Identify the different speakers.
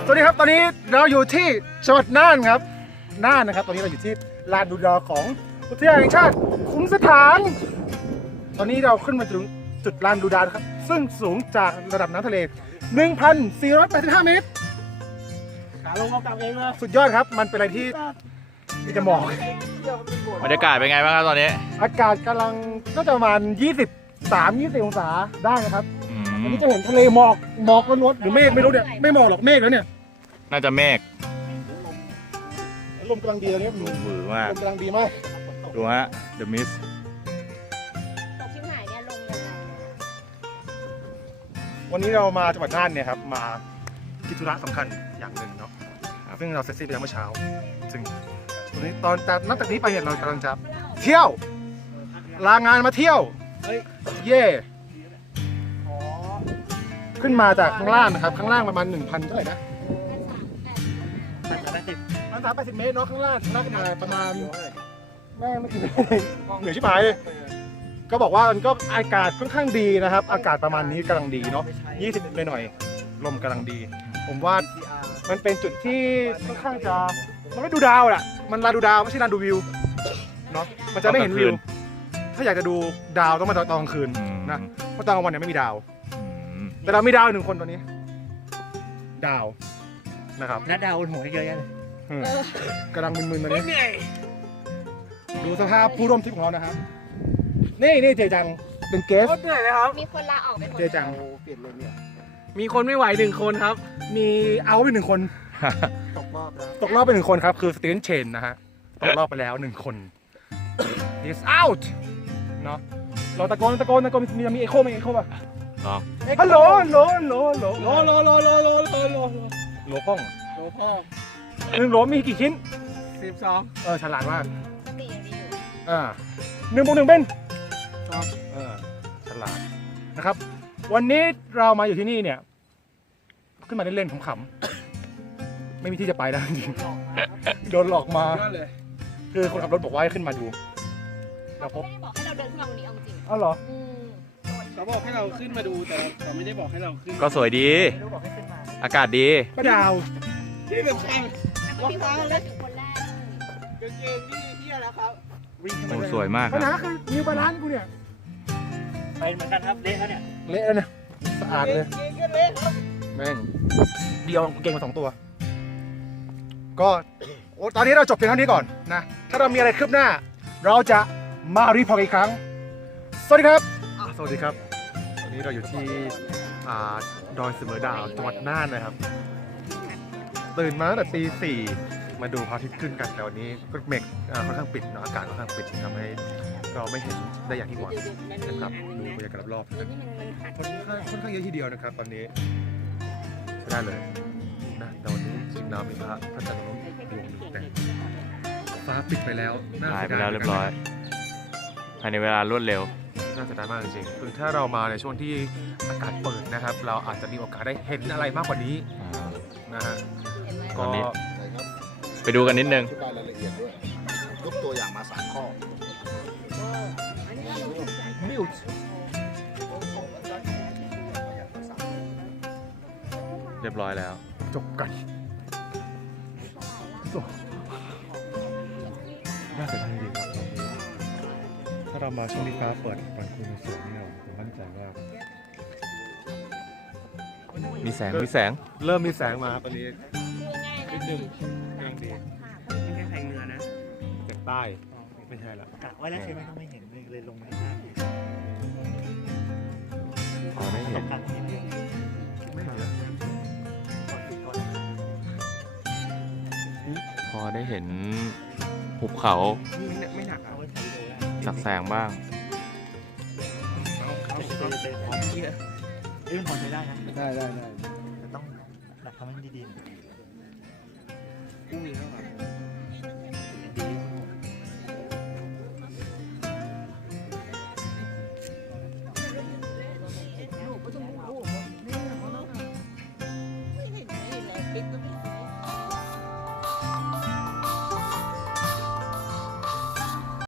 Speaker 1: สวัสดีครับตอนนี้เราอยู่ที่จังหวัดน่านครับน่านนะครับตอนนี้เราอยู่ที่ลานดูดาวของอุทยานแห่งชาติขุนสถานตอนนี้เราขึ้นมาถึงจุดลานดูดาวครับซึ่งสูงจากระดับน้ำทะเล 1,485 เมตรขาลงเอากลับเองเลยสุดยอดครับมันเป็นอะไรที่จะบอก
Speaker 2: บรรยากาศเป็นไงบ้างครับตอนนี้
Speaker 1: อากาศกำลังน่าจะประมาณ23-24 องศาได้นะครับอันนี้จะเห็นทะเลหมอกล้วนๆหรือเมฆไม่รู้เนี่ยไม่หมอกหรอกเมฆแล้วเนี่ย
Speaker 2: น่าจะเมฆ
Speaker 1: ลมกำลังดีเลย
Speaker 2: ดูหวือมาก
Speaker 1: ลมกำลังดีมาก
Speaker 2: ดูฮะ The Mist
Speaker 3: ตกชิมหายเนี่ยลงยังไง
Speaker 1: วันนี้เรามาจังหวัดน่านเนี่ยครับมากิจธุระสำคัญอย่างหนึ่งเนาะซึ่งเราเสร็จสิ้นไปแล้วเมื่อเช้าซึ่งวันนี้ตอนนับจากนี้ไปเนี่ยเรากำลังจะเที่ยวลางานมาเที่ยวเย่ขึ้นมาจากข้างล่างนะครับข้างล่างประมาณ 1,000 เท่าไหร่นะ1,380 เมตรเนาะข้างล่างขึ้นมาประมาณแม่ไม่ถึงเหนื่อยชิบหายเลยก็บอกว่ามันก็อากาศค่อนข้างดีนะครับอากาศประมาณนี้กำลังดีเนาะ20หน่อยๆลมกำลังดีผมว่ามันเป็นจุดที่ค่อนข้างจะมันไม่ดูดาวแหละมันลานดูดาวไม่ใช่ลานดูวิวเนาะมันจะไม่เห็นวิวถ้าอยากจะดูดาวต้องมาตอนกลางคืนนะเพราะตอนกลางวันเนี่ยไม่มีดาวแต่เรามีดาว1 คนตอนนี้ดาวนะครับ
Speaker 4: นัดดาวบนหัวเยอะแยะเลย
Speaker 1: กำลังมึนๆตอนนี้ดูสภาพผู้ร่วมทริปของเรานะครับนี่เจจังเป็นเกส
Speaker 4: เหนื่อยเลยครับ
Speaker 3: มีคนลาออกไปหมด
Speaker 1: เจจัง
Speaker 4: เปลี่ยนเลยเนี่ยมีคนไม่ไหว1 คนครับ
Speaker 1: มีเอาไป1 คน
Speaker 4: ตกรอบแล้ว
Speaker 1: ตกรอบไป1 คนครับคือสตีเวนเชนนะฮะตกรอบไปแล้ว1 คน he's out เนาะเราตะโกนมีเอ็โคไหมเอ็โคป่ะฮัลโหลโหลห้อง1 โหลมีกี่ชิ้น
Speaker 4: 12
Speaker 1: ฉลาดมาก
Speaker 3: สติยังดีอยู่
Speaker 1: 1 บวก 1เป็นฉลาดนะครับวันนี้เรามาอยู่ที่นี่เนี่ยขึ้นมาเล่นๆขำๆไม่มีที่จะไปนะจริงๆโดนหลอกมาคือคนขับรถบอกว่าให้ขึ้นมาดู
Speaker 3: เราไม่ได้บอกให้เราเดินขึ้นมาวันนี้เอาจริง
Speaker 1: เหรอ
Speaker 4: เขาบอกให้เราขึ้นมาดูแต่ไม่ได้บอกให้เราขึ้น
Speaker 2: ก็สวยดีอากาศดี
Speaker 1: ก็ดาว
Speaker 4: ที่สำคัญ
Speaker 3: รองเท้าเลือกถึงคนแรก
Speaker 4: กางเกงนี่เที่ยแล้วครับ
Speaker 2: โอ้สวยมาก
Speaker 1: ปัญหาคือนิวบาลานซ์กูเนี่ย
Speaker 4: ไปเหมือนกันครับเละแล้วเนี่ย
Speaker 1: เละแล้วเนี่ยสะอาดเลย
Speaker 4: เกงก็เละครับ
Speaker 1: แม่งเดียวเก่งมา2 ตัวก็ตอนนี้เราจบเพียงเท่านี้ก่อนนะถ้าเรามีอะไรคืบหน้าเราจะมารีพอร์ตอีกครั้งสวัสดีครับวันนี้เราอยู่ที่ดอยเสมอดาวจังหวัดน่านนะครับตื่นมาตั้งแต่ตี 4มาดูพระอาทิตย์ขึ้นกันแต่วันนี้ก็เมฆค่อนข้างปิดเนาะอากาศค่อนข้างปิดทำให้เราไม่เห็นได้อย่างที่หวังนะครับดูบรรยากาศรอบๆค่อนข้างเยอะทีเดียวนะครับตอนนี้ได้เลยนะแต่วันนี้จริงๆมีพระจันทร์ดวงแต่ฟ้าปิดไปแล้ว
Speaker 2: หายไปแล้วเรียบร้อยภายในเวลารวดเร็ว
Speaker 1: น่าจะได้มากจริงๆคือถ้าเรามาในช่วงที่อากาศเปิดนะครับเราอาจจะมีโอกาสได้เห็นอะไรมากกว่านี้นะฮะก็
Speaker 2: ไปดูกันนิดนึง
Speaker 5: รายละเอียดด้วยยกตัวอย่างมา3 ข้อ
Speaker 1: มิว
Speaker 2: เรียบร้อยแล้ว
Speaker 1: จบกันน่าจะได้จริงครับถ้าเรามาช่วงที่ฟ้าเปิดตอนคืนสวยเนี่ยผมมั่นใจว่า
Speaker 2: มีแสง
Speaker 1: เริ่มมีแสงมาตอนนี้นิดนึงกำลังดี
Speaker 4: ไม่ใช่ไทยเหนือนะ
Speaker 1: เสียงใต้ไม่ใช่ละ
Speaker 4: กะไว้แล้วใช่ไหมต้องไม่เห็นเลยลงมาข้าง
Speaker 2: พอได้เห็นพอได้เห็นหุบเขา
Speaker 4: ไม่หนัก
Speaker 2: จากแสงบ้าง
Speaker 4: เป็นพอที่มันพอใช้ได้นะ
Speaker 1: ได้
Speaker 4: แต่ต้องหลักทำให้ดีๆกุ้งนี่เท่าไหร่